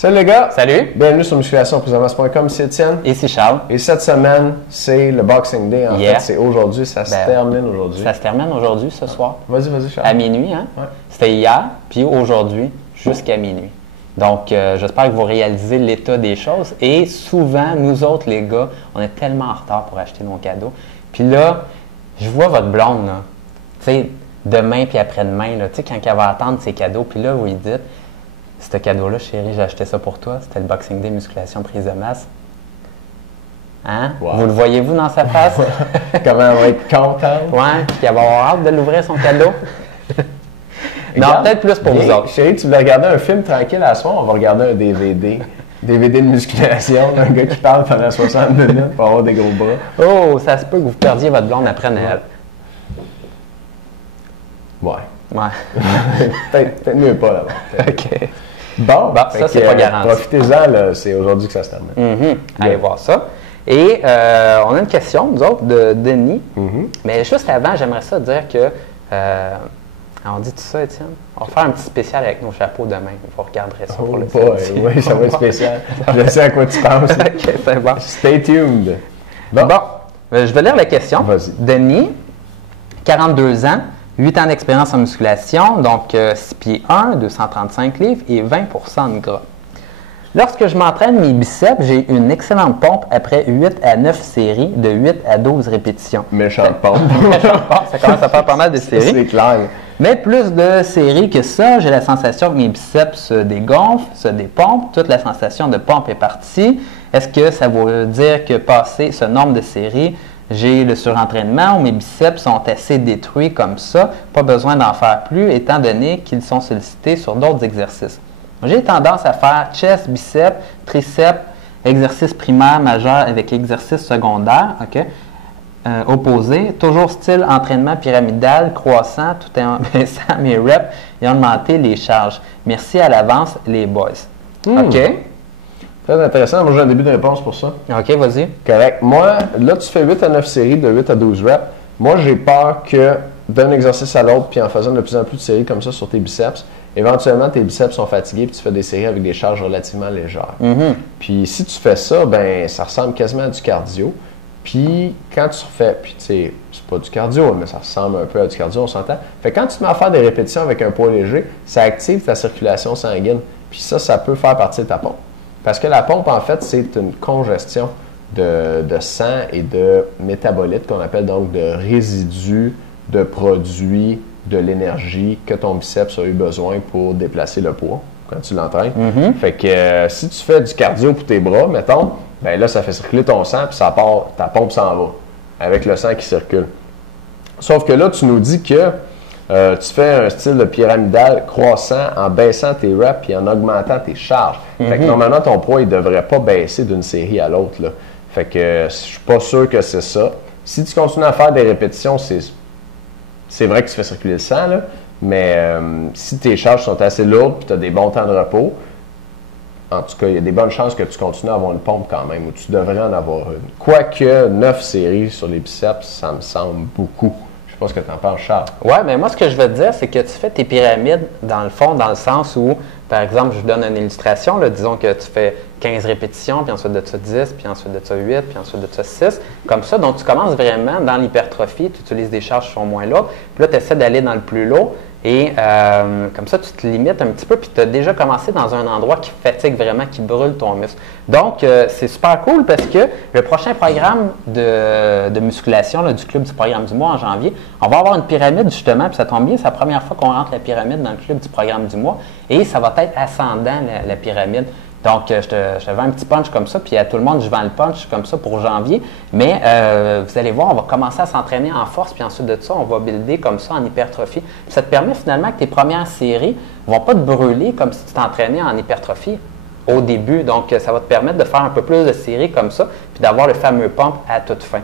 Salut les gars! Salut! Bienvenue sur musculationprisonmasse.com, c'est Étienne. Ici Charles. Et cette semaine, c'est le Boxing Day. En fait, c'est aujourd'hui, ça se termine aujourd'hui. Ça se termine aujourd'hui, ce soir. Vas-y, Charles. À minuit, hein? Ouais. C'était hier, puis aujourd'hui, jusqu'à minuit. Donc, j'espère que vous réalisez l'état des choses. Et souvent, nous autres, les gars, on est tellement en retard pour acheter nos cadeaux. Puis là, je vois votre blonde, là, tu sais, demain puis après-demain, tu sais, quand elle va attendre ses cadeaux, puis là, vous lui dites, ce cadeau-là, chérie, j'ai acheté ça pour toi. C'était le Boxing Day musculation prise de masse. Hein? Wow. Vous le voyez-vous dans sa face? Comment elle va être contente? Ouais, puis elle va avoir hâte de l'ouvrir son cadeau. Non, peut-être plus pour vous autres. Chérie, tu voulais regarder un film tranquille à soir? On va regarder un DVD. DVD de musculation, un gars qui parle pendant 60 minutes pour avoir des gros bras. Oh, ça se peut que vous perdiez votre blonde après Noël. Ouais. Ouais. Peut-être mieux pas là-bas. OK. Bon, ça, c'est pas garanti. Profitez-en, là, c'est aujourd'hui que ça se termine. Allez voir ça. Et on a une question, nous autres, de Denis. Mais juste avant, j'aimerais ça dire que... on dit tout ça, Étienne? On va faire un petit spécial avec nos chapeaux demain. Vous regarderez ça pour le samedi. Oui, ça va être spécial. Je sais à quoi tu penses. OK, c'est bon. Stay tuned. Bon, je vais lire la question. Vas-y. Denis, 42 ans, 8 ans d'expérience en musculation, donc 6 pieds 1, 235 livres et 20 de gras. Lorsque je m'entraîne mes biceps, j'ai une excellente pompe après 8 à 9 séries de 8 à 12 répétitions. Méchante pompe. Méchante pompe, ça commence à faire pas mal de séries. C'est clair. Mais plus de séries que ça, j'ai la sensation que mes biceps se dégonflent, se dépompent. Toute la sensation de pompe est partie. Est-ce que ça veut dire que passé ce nombre de séries, j'ai le surentraînement ou mes biceps sont assez détruits comme ça? Pas besoin d'en faire plus étant donné qu'ils sont sollicités sur d'autres exercices. J'ai tendance à faire chest, biceps, triceps, exercice primaire, majeur avec exercice secondaire, OK? Opposé, toujours style entraînement pyramidal, croissant, tout en baissant mes reps et augmenter les charges. Merci à l'avance, les boys. OK? Très intéressant. Moi, j'ai un début de réponse pour ça. OK, vas-y. Correct. Moi, là, tu fais 8 à 9 séries de 8 à 12 reps. Moi, j'ai peur que d'un exercice à l'autre, puis en faisant de plus en plus de séries comme ça sur tes biceps, éventuellement, tes biceps sont fatigués puis tu fais des séries avec des charges relativement légères. Puis si tu fais ça, ben ça ressemble quasiment à du cardio. Puis quand tu refais, puis tu sais, c'est pas du cardio, mais ça ressemble un peu à du cardio, on s'entend. Fait que quand tu te mets à faire des répétitions avec un poids léger, ça active ta circulation sanguine. Puis ça peut faire partie de ta pompe. Parce que la pompe, en fait, c'est une congestion de sang et de métabolites qu'on appelle donc de résidus de produits de l'énergie que ton biceps a eu besoin pour déplacer le poids quand tu l'entraînes. Fait que si tu fais du cardio pour tes bras, mettons, ben là, ça fait circuler ton sang, puis ça part, ta pompe s'en va, avec le sang qui circule. Sauf que là, tu nous dis que tu fais un style de pyramidal croissant en baissant tes reps et en augmentant tes charges. Fait que normalement, ton poids, il ne devrait pas baisser d'une série à l'autre, là. Fait que je suis pas sûr que c'est ça. Si tu continues à faire des répétitions, c'est vrai que tu fais circuler le sang, là, mais si tes charges sont assez lourdes et tu as des bons temps de repos, en tout cas, il y a des bonnes chances que tu continues à avoir une pompe quand même, ou tu devrais en avoir une. Quoique 9 séries sur les biceps, ça me semble beaucoup. Je sais pas ce que tu en penses, Charles. Oui, mais moi, ce que je veux te dire, c'est que tu fais tes pyramides dans le fond, dans le sens où, par exemple, je vous donne une illustration, là, disons que tu fais 15 répétitions, puis ensuite de ça 10, puis ensuite de ça 8, puis ensuite de ça 6, comme ça. Donc, tu commences vraiment dans l'hypertrophie, tu utilises des charges qui sont moins lourdes, puis là, tu essaies d'aller dans le plus lourd, et comme ça, tu te limites un petit peu, puis tu as déjà commencé dans un endroit qui fatigue vraiment, qui brûle ton muscle. Donc, c'est super cool parce que le prochain programme de musculation là, du club du programme du mois en janvier, on va avoir une pyramide justement, puis ça tombe bien, c'est la première fois qu'on rentre la pyramide dans le club du programme du mois, et ça va être ascendant la pyramide. Donc, je te vends un petit punch comme ça, puis à tout le monde, je vends le punch comme ça pour janvier. Mais vous allez voir, on va commencer à s'entraîner en force, puis ensuite de ça, on va builder comme ça en hypertrophie. Puis ça te permet finalement que tes premières séries ne vont pas te brûler comme si tu t'entraînais en hypertrophie au début. Donc, ça va te permettre de faire un peu plus de séries comme ça, puis d'avoir le fameux pump à toute fin.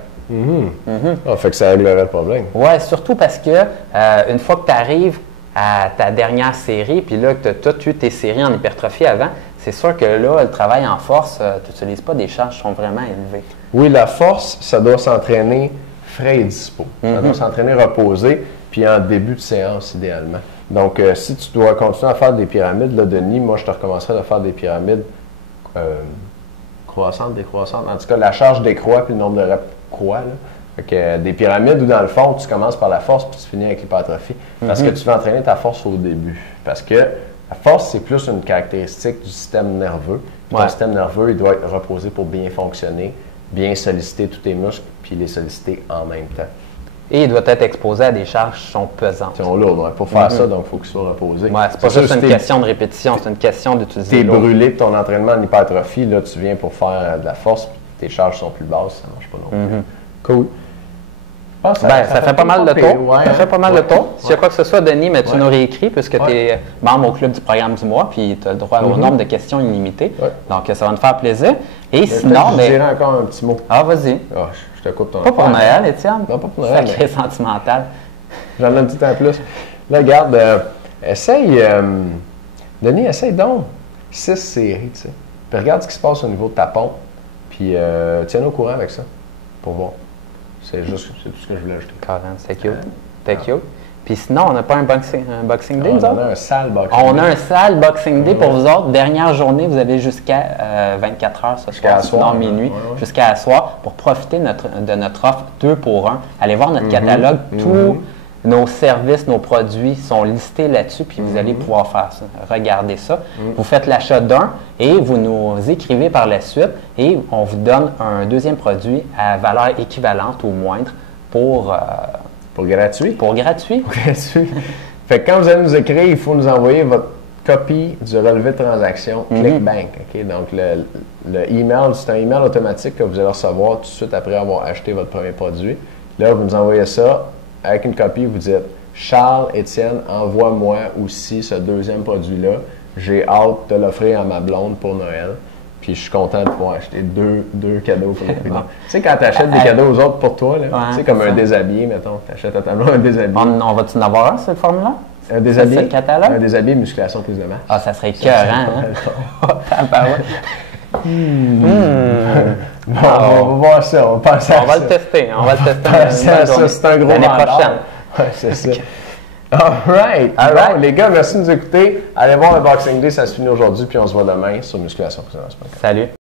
Fait que ça réglerait le problème. Oui, surtout parce que une fois que tu arrives à ta dernière série, puis là, que tu as eu tes séries en hypertrophie avant, c'est sûr que là, le travail en force, tu n'utilises pas des charges qui sont vraiment élevées. Oui, la force, ça doit s'entraîner frais et dispo. Ça doit s'entraîner reposé, puis en début de séance, idéalement. Donc, si tu dois continuer à faire des pyramides, là, Denis, moi, je te recommencerais de faire des pyramides croissantes, décroissantes. En tout cas, la charge décroît puis le nombre de reps croît. Là. Fait que, des pyramides où, dans le fond, tu commences par la force puis tu finis avec l'hypertrophie. Parce que tu veux entraîner ta force au début. Parce que la force, c'est plus une caractéristique du système nerveux. Ton système nerveux, il doit être reposé pour bien fonctionner, bien solliciter tous tes muscles puis les solliciter en même temps. Et il doit être exposé à des charges qui sont pesantes. Ils sont lourdes. Ouais. Pour faire ça, donc, il faut qu'il soit reposé. Ouais, c'est pas juste une question de répétition, c'est une question d'utiliser l'eau. Tu es brûlé de ton entraînement en hypertrophie, là, tu viens pour faire de la force, puis tes charges sont plus basses, ça ne marche pas non plus. Cool. Ça fait pas mal de tour. Ça fait pas mal de tour. S'il y a quoi que ce soit, Denis, mais tu nous réécris puisque tu es membre au club du programme du mois, puis tu as le droit au nombre de questions illimitées. Donc, ça va nous faire plaisir. Et sinon, je dirais encore un petit mot. Ah, vas-y. Je te coupe ton Pas pour Noël, Étienne? Non, pas pour Noël. Sacré sentimental. J'en ai un petit temps plus. Là, regarde, essaye, Denis, essaye donc 6 séries, tu sais. Puis regarde ce qui se passe au niveau de ta pompe, puis tiens-nous au courant avec ça, pour moi. C'est tout ce que je voulais ajouter. Carrément, c'est cute. C'est cute. Puis sinon, on n'a pas un boxing day, nous autres? On a un sale boxing day. On a un sale boxing day pour vous autres. Dernière journée, vous avez jusqu'à 24 heures ce soir, sinon minuit, jusqu'à la soir, pour profiter de notre offre 2 pour 1. Allez voir notre catalogue. Tous nos services, nos produits sont listés là-dessus, puis vous allez pouvoir faire ça. Regardez ça. Vous faites l'achat d'un et vous nous écrivez par la suite et on vous donne un deuxième produit à valeur équivalente ou moindre pour gratuit. Pour gratuit. Pour gratuit. Fait que quand vous allez nous écrire, il faut nous envoyer votre copie du relevé de transaction ClickBank. Okay? Donc, le email, c'est un email automatique que vous allez recevoir tout de suite après avoir acheté votre premier produit. Là, vous nous envoyez ça avec une copie, vous dites « Charles, Étienne, envoie-moi aussi ce deuxième produit-là. J'ai hâte de l'offrir à ma blonde pour Noël. » Puis je suis content de pouvoir acheter deux cadeaux pour le prix. Tu sais, quand tu achètes des cadeaux aux autres pour toi, tu sais, comme un déshabillé, mettons, tu achètes à ta blonde un déshabillé. On va-tu en avoir un, cette forme-là? Un déshabillé? C'est le catalogue? Un déshabillé, musculation, prise de masse. Ah, ça serait écœurant, hein? Bon, on va voir ça, on pense à ça. On va le tester, c'est un gros l'année prochaine. Ouais, c'est ça. All right. Bon, les gars, merci de nous écouter. Allez voir le Boxing Day, ça se finit aujourd'hui, puis on se voit demain sur Musculation. Salut.